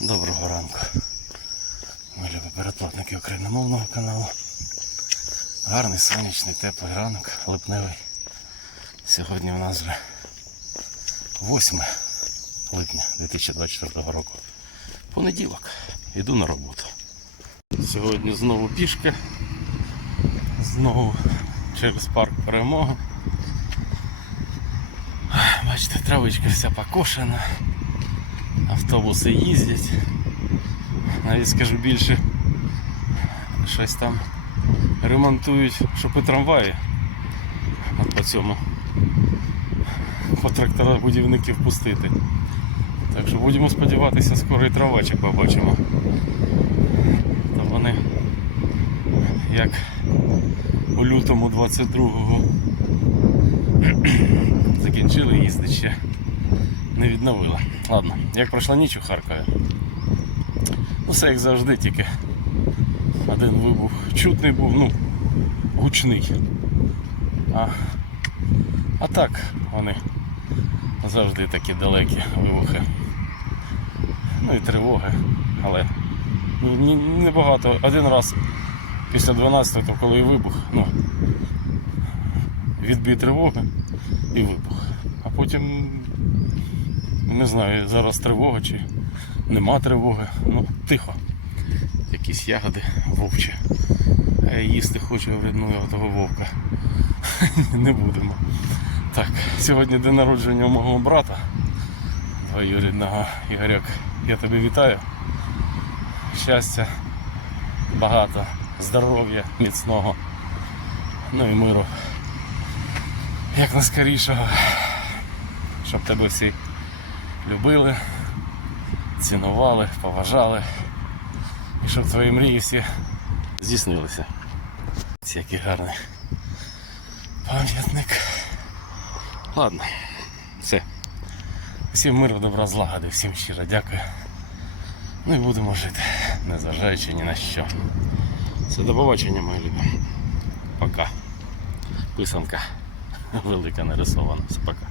Доброго ранку. Ми любі передплатники україномовного каналу. Гарний сонячний, теплий ранок, липневий. Сьогодні у нас вже 8 липня 2024 року. Понеділок. Іду на роботу. Сьогодні знову пішки. Знову через парк перемога. Бачите, травичка вся покошена автобуси їздять. Навіть скажу більше, щось там ремонтують, щоб і трамваї от по цьому по тракторах будівників пустити. Так що будемо сподіватися, скоро і трамвайчик побачимо. Та вони як у лютому 22-го закінчили їздити ще не відновила. Ладно, як пройшла ніч у Харкові. Ну, все як завжди, тільки один вибух чутний був, ну, гучний. А, а так, вони завжди такі далекі вибухи. Ну і тривоги, але ні- небагато. Один раз після 12-го, коли і вибух, ну, відбій тривоги і вибух. А потім не знаю, зараз тривога чи нема тривоги. Ну, тихо. Якісь ягоди вовчі. Я їсти хочу, я того вовка. Не будемо. Так, сьогодні день народження у мого брата двоюрідного Ігоряк. Я тебе вітаю. Щастя, багато, здоров'я, міцного. Ну і миру. Як наскорішого. Щоб тебе всі любили, цінували, поважали. І щоб твої мрії всі здійснилися. Це який гарний пам'ятник. Ладно, все. Всім миру, добра, злагоди, всім щиро дякую. Ну і будемо жити, незважаючи ні на що. Все, до побачення, мої любі. Пока. Писанка велика нарисована. Все, пока.